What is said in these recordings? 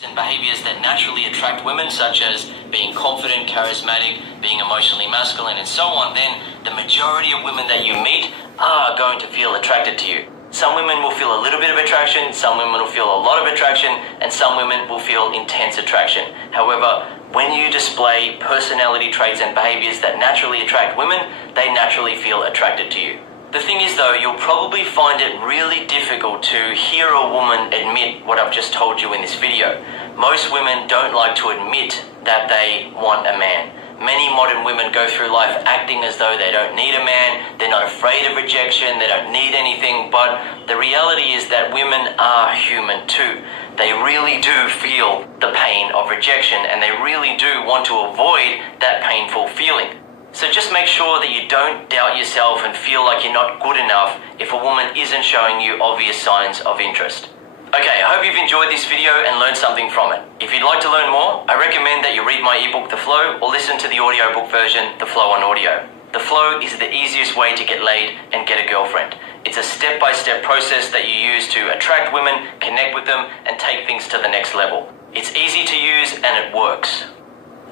And behaviors that naturally attract women, such as being confident, charismatic, being emotionally masculine, and so on, then the majority of women that you meet are going to feel attracted to you. Some women will feel a little bit of attraction, some women will feel a lot of attraction, and some women will feel intense attraction. However, when you display personality traits and behaviors that naturally attract women, they naturally feel attracted to you. The thing is though, you'll probably find it really difficult to hear a woman admit what I've just told you in this video. Most women don't like to admit that they want a man. Many modern women go through life acting as though they don't need a man, they're not afraid of rejection, they don't need anything, but the reality is that women are human too. They really do feel the pain of rejection and they really do want to avoid that painful feeling. So just make sure that you don't doubt yourself and feel like you're not good enough if a woman isn't showing you obvious signs of interest. Okay, I hope you've enjoyed this video and learned something from it. If you'd like to learn more, I recommend that you read my ebook, The Flow, or listen to the audiobook version, The Flow on Audio. The Flow is the easiest way to get laid and get a girlfriend. It's a step-by-step process that you use to attract women, connect with them, and take things to the next level. It's easy to use and it works.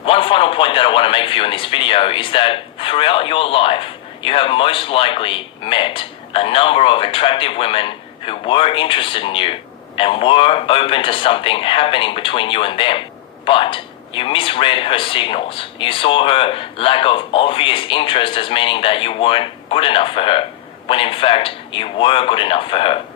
One final point that I want to make for you in this video is that throughout your life, you have most likely met a number of attractive women who were interested in you and were open to something happening between you and them. But you misread her signals. You saw her lack of obvious interest as meaning that you weren't good enough for her, when in fact you were good enough for her.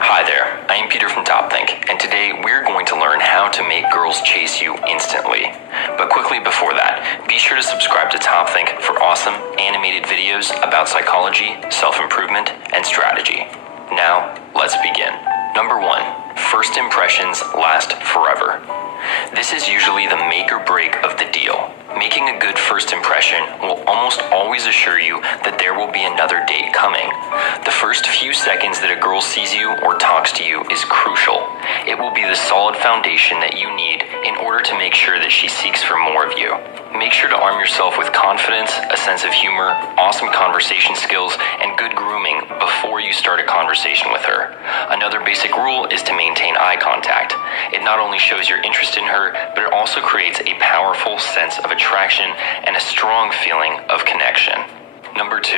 Hi there, I am Peter from TopThink, and today we're going to learn how to make girls chase you instantly. But quickly before that, be sure to subscribe to TopThink for awesome animated videos about psychology, self-improvement, and strategy. Now, let's begin. Number 1, first impressions last forever. This is usually the make or break of the deal. Making a good first impression will almost always assure you that there will be another date coming. The first few seconds that a girl sees you or talks to you is crucial. It will be the solid foundation that you need in order to make sure that she seeks for more of you. Make sure to arm yourself with confidence, a sense of humor, awesome conversation skills, and good grooming before you start a conversation with her. Another basic rule is to maintain eye contact. It not only shows your interest in her, but it also creates a powerful sense of attraction and a strong feeling of connection. Number 2,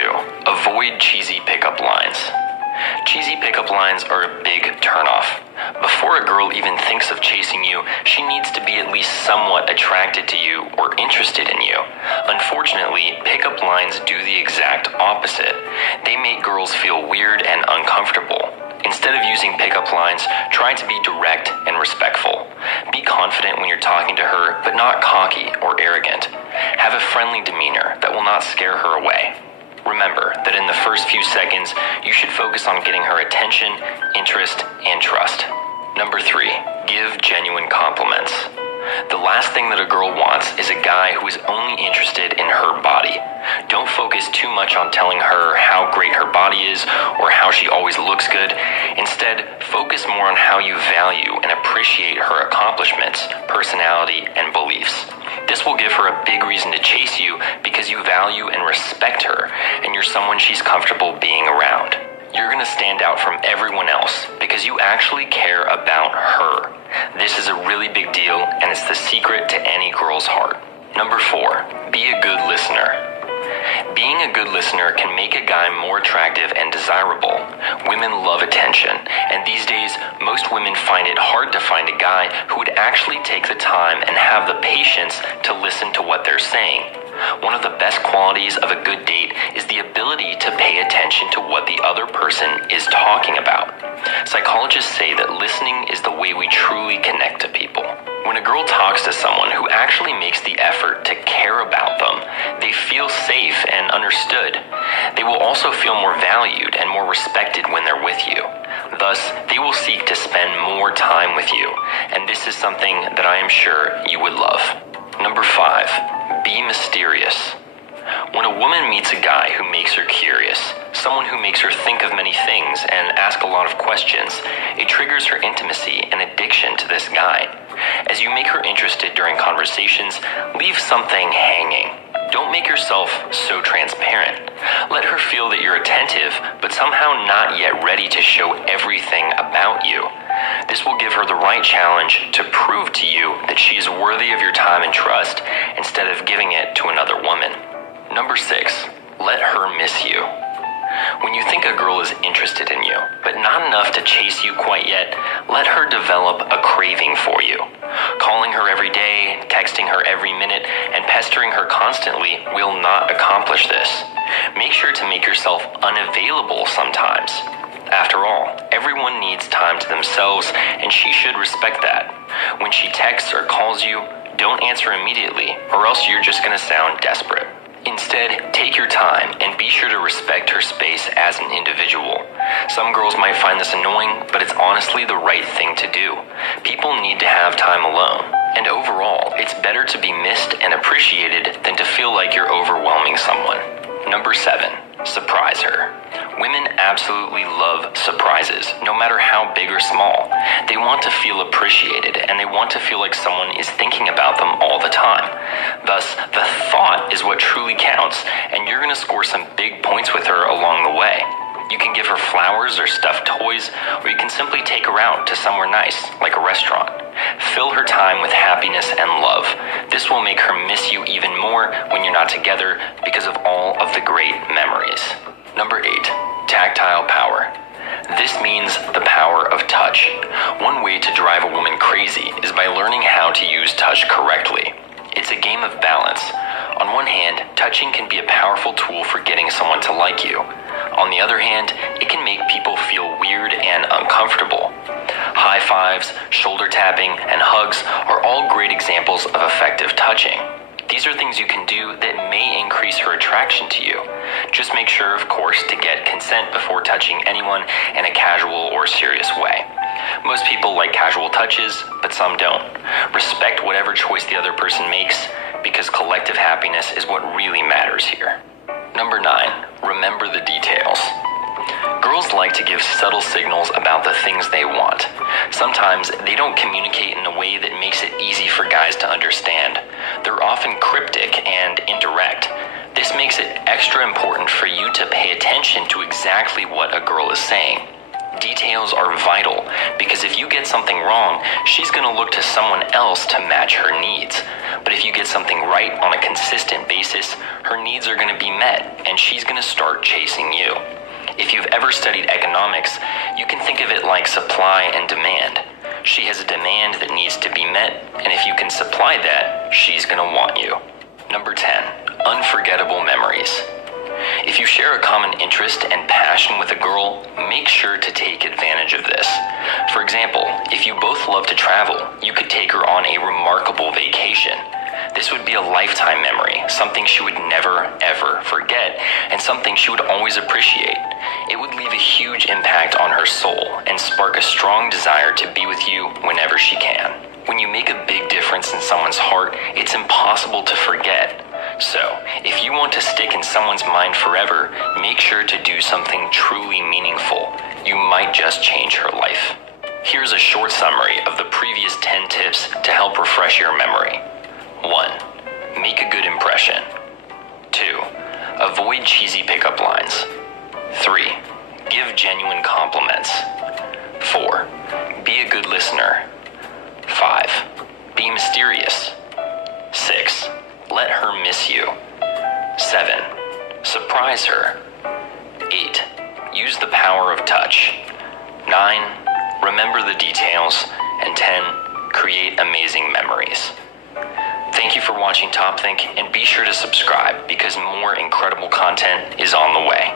avoid cheesy pickup lines. Cheesy pickup lines are a big turnoff. Before a girl even thinks of chasing you, she needs to be at least somewhat attracted to you or interested in you. Unfortunately, pickup lines do the exact opposite. They make girls feel weird and uncomfortable. Instead of using pickup lines, try to be direct and respectful. Be confident when you're talking to her, but not cocky or arrogant. Have a friendly demeanor that will not scare her away. Remember that in the first few seconds, you should focus on getting her attention, interest, and trust. Number 3, give genuine compliments. The last thing that a girl wants is a guy who is only interested in her body. Don't focus too much on telling her how great her body is or how she always looks good. Instead, focus more on how you value and appreciate her accomplishments, personality, and beliefs. This will give her a big reason to chase you because you value and respect her, and you're someone she's comfortable being around. You're going to stand out from everyone else because you actually care about her. This is a really big deal, and it's the secret to any girl's heart. Number 4, be a good listener. Being a good listener can make a guy more attractive and desirable. Women love attention, and these days, most women find it hard to find a guy who would actually take the time and have the patience to listen to what they're saying. One of the best qualities of a good date is the ability to pay attention to what the other person is talking about. Psychologists say that listening is the way we truly connect to people. When a girl talks to someone who actually makes the effort to care about them, they feel safe and understood. They will also feel more valued and more respected when they're with you. Thus, they will seek to spend more time with you, and this is something that I am sure you would love. Number 5, be mysterious. When a woman meets a guy who makes her curious, someone who makes her think of many things and ask a lot of questions, it triggers her intimacy and addiction to this guy. As you make her interested during conversations, leave something hanging. Don't make yourself so transparent. feel that you're attentive, but somehow not yet ready to show everything about you. This will give her the right challenge to prove to you that she is worthy of your time and trust instead of giving it to another woman. Number 6, let her miss you. When you think a girl is interested in you, but not enough to chase you quite yet, let her develop a craving for you. Calling her every day, texting her every minute, and pestering her constantly will not accomplish this. Make sure to make yourself unavailable sometimes. After all, everyone needs time to themselves, and she should respect that. When she texts or calls you, don't answer immediately, or else you're just going to sound desperate. Instead, take your time and be sure to respect her space as an individual. Some girls might find this annoying, but it's honestly the right thing to do. People need to have time alone. And overall, it's better to be missed and appreciated than to feel like you're overwhelming someone. Number 7, surprise her. Women absolutely love surprises, no matter how big or small. They want to feel appreciated, and they want to feel like someone is thinking about them all the time. Thus, the thought is what truly counts, and you're going to score some big points with her along the way. You can give her flowers or stuffed toys, or you can simply take her out to somewhere nice, like a restaurant. Fill her time with happiness and love. This will make her miss you even more when you're not together because of all of the great memories. Number 8, tactile power. This means the power of touch. One way to drive a woman crazy is by learning how to use touch correctly. It's a game of balance. On one hand, touching can be a powerful tool for getting someone to like you. On the other hand, it can make people feel weird and uncomfortable. High fives, shoulder tapping, and hugs are all great examples of effective touching. These are things you can do that may increase her attraction to you. Just make sure, of course, to get consent before touching anyone in a casual or serious way. Most people like casual touches, but some don't. Respect whatever choice the other person makes, because collective happiness is what really matters here. Number 9, remember the details. Girls like to give subtle signals about the things they want. Sometimes they don't communicate in a way that makes it easy for guys to understand. They're often cryptic and indirect. This makes it extra important for you to pay attention to exactly what a girl is saying. Details are vital, because if you get something wrong, she's going to look to someone else to match her needs. But if you get something right on a consistent basis, her needs are going to be met, and she's going to start chasing you. If you've ever studied economics, you can think of it like supply and demand. She has a demand that needs to be met, and if you can supply that, she's going to want you. Number 10, unforgettable memories. If you share a common interest and passion with a girl, make sure to take advantage of this. For example, if you both love to travel, you could take her on a remarkable vacation. This would be a lifetime memory, something she would never, ever forget, and something she would always appreciate. It would leave a huge impact on her soul and spark a strong desire to be with you whenever she can. When you make a big difference in someone's heart, it's impossible to forget. So, if you want to stick in someone's mind forever, make sure to do something truly meaningful. You might just change her life. Here's a short summary of the previous 10 tips to help refresh your memory. 1. Make a good impression. 2. Avoid cheesy pickup lines. 3. Give genuine compliments. 4. Be a good listener. 5. Be mysterious. 6. Let her miss you. 7. Surprise her. 8. Use the power of touch. 9. Remember the details. And 10. Create amazing memories. Thank you for watching TopThink, and be sure to subscribe because more incredible content is on the way.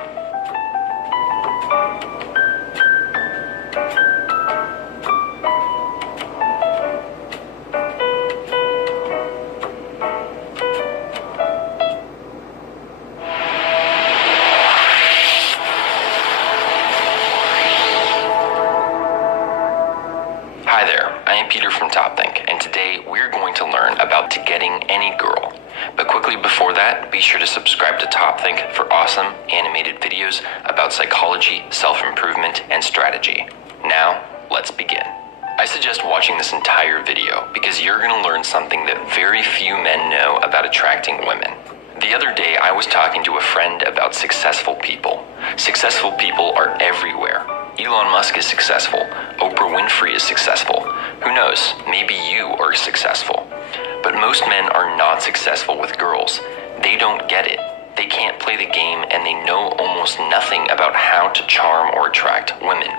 Hi there, I am Peter from TopThink, and today we're going to learn about getting any girl. But quickly before that, be sure to subscribe to TopThink for awesome animated videos about psychology, self-improvement, and strategy. Now, let's begin. I suggest watching this entire video because you're going to learn something that very few men know about attracting women. The other day, I was talking to a friend about successful people. Successful people are everywhere. Elon Musk is successful. Oprah Winfrey is successful. Who knows, maybe you are successful. But most men are not successful with girls. They don't get it. They can't play the game, and they know almost nothing about how to charm or attract women.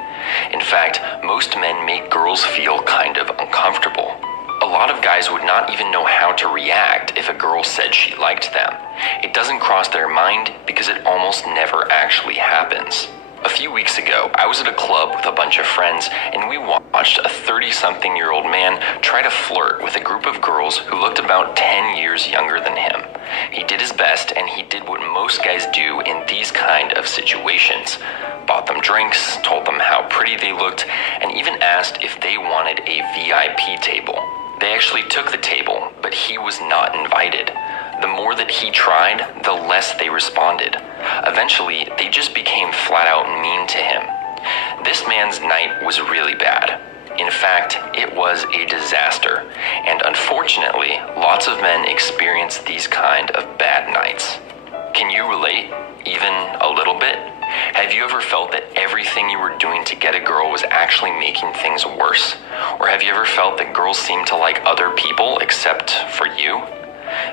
In fact, most men make girls feel kind of uncomfortable. A lot of guys would not even know how to react if a girl said she liked them. It doesn't cross their mind because it almost never actually happens. A few weeks ago, I was at a club with a bunch of friends, and we watched a 30-something-year-old man try to flirt with a group of girls who looked about 10 years younger than him. He did his best, and he did what most guys do in these kind of situations. Bought them drinks, told them how pretty they looked, and even asked if they wanted a VIP table. They actually took the table, but he was not invited. The more that he tried, the less they responded. Eventually, they just became flat out mean to him. This man's night was really bad. In fact, it was a disaster. And unfortunately, lots of men experience these kind of bad nights. Can you relate? Even a little bit? Have you ever felt that everything you were doing to get a girl was actually making things worse? Or have you ever felt that girls seem to like other people except for you?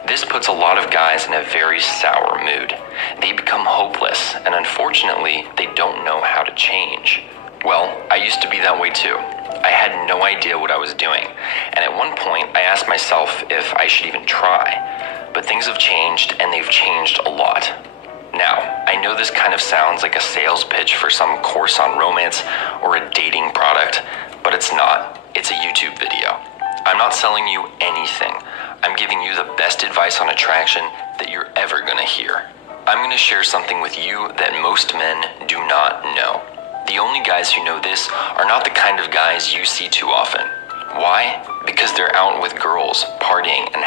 This puts a lot of guys in a very sour mood. They become hopeless, and unfortunately, they don't know how to change. Well, I used to be that way too. I had no idea what I was doing, and at one point, I asked myself if I should even try. But things have changed, and they've changed a lot. Now, I know this kind of sounds like a sales pitch for some course on romance or a dating product, but it's not. It's a YouTube video. I'm not selling you anything. I'm giving you the best advice on attraction that you're ever gonna hear. I'm gonna share something with you that most men do not know. The only guys who know this are not the kind of guys you see too often. Why? Because they're out with girls, partying, and